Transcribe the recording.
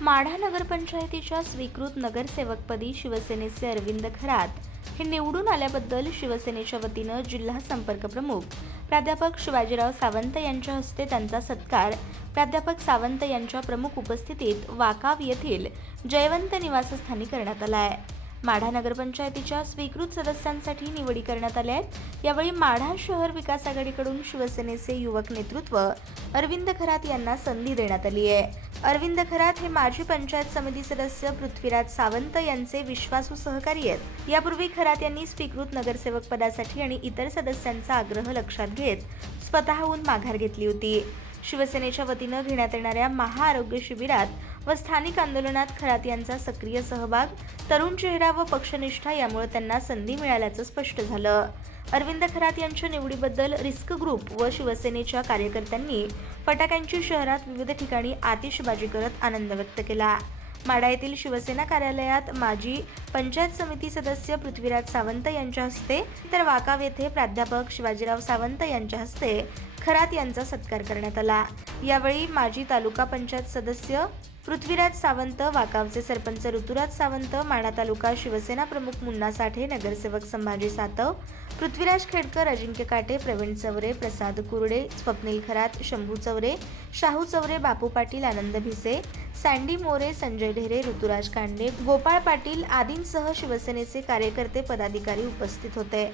माढा नगरपंचायतीच्या स्वीकृत नगरसेवकपदी शिवसेनेचे अरविंद खरात. हे निवडून आल्याबद्दल शिवसेनेच्या वतीनं जिल्हा संपर्क प्रमुख प्राध्यापक शिवाजीराव सावंत यांच्या हस्ते त्यांचा सत्कार. प्राध्यापक सावंत यांच्या प्रमुख उपस्थितीत वाकाव येथील जयवंत निवासस्थानी करण्यात आला आहे. माढा नगरपंचायतीच्या स्वीकृत सदस्यांसाठी निवडी करण्यात आल्या आहेत. यावेळी माढा शहर विकास आघाडीकडून शिवसेनेचे युवक नेतृत्व अरविंद खरात यांना संधी देण्यात आली आहे. अरविंद खरात हे माजी पंचायत समिती सदस्य पृथ्वीराज सावंत यांचे विश्वासू सहकारी आहेत. यापूर्वी खरात यांनी स्वीकृत नगरसेवक पदासाठी आणि इतर सदस्यांचा आग्रह लक्षात घेत स्वतःहून माघार घेतली होती. शिवसेनेच्या वतीनं घेण्यात येणाऱ्या महाआरोग्य शिबिरात व स्थानिक आंदोलनात खरात यांचा सक्रिय सहभाग तरुण चेहरा व पक्षनिष्ठा यामुळे त्यांना संधी मिळाल्याचं स्पष्ट झालं. अरविंद खरात यांच्या निवडीबद्दल रिस्क ग्रुप व शिवसेनेच्या कार्यकर्त्यांनी फटाक्यांची शहरात विविध ठिकाणी आतिषबाजी करत आनंद व्यक्त केला. माडा येथील शिवसेना कार्यालयात माजी पंचायत समिती सदस्य पृथ्वीराज सावंत यांच्या हस्ते तर वाकाव येथे प्राध्यापक शिवाजीराव सावंत यांच्या हस्ते खरात यांचा सत्कार करण्यात आला. यावेळी माजी तालुका पंचायत सदस्य पृथ्वीराज सावंत वाकावचे सरपंच ऋतुराज सावंत माणा तालुका शिवसेना प्रमुख मुन्ना साठे नगरसेवक संभाजी सातव पृथ्वीराज खेडकर अजिंक्य काटे प्रवीण चवरे प्रसाद कुरडे स्वप्नील खरात शंभू चवरे शाहू चवरे बापू पाटील आनंद भिसे सँडी मोरे संजय ढेरे ऋतुराज कांडे गोपाळ पाटील आदींसह शिवसेनेचे कार्यकर्ते पदाधिकारी उपस्थित होते.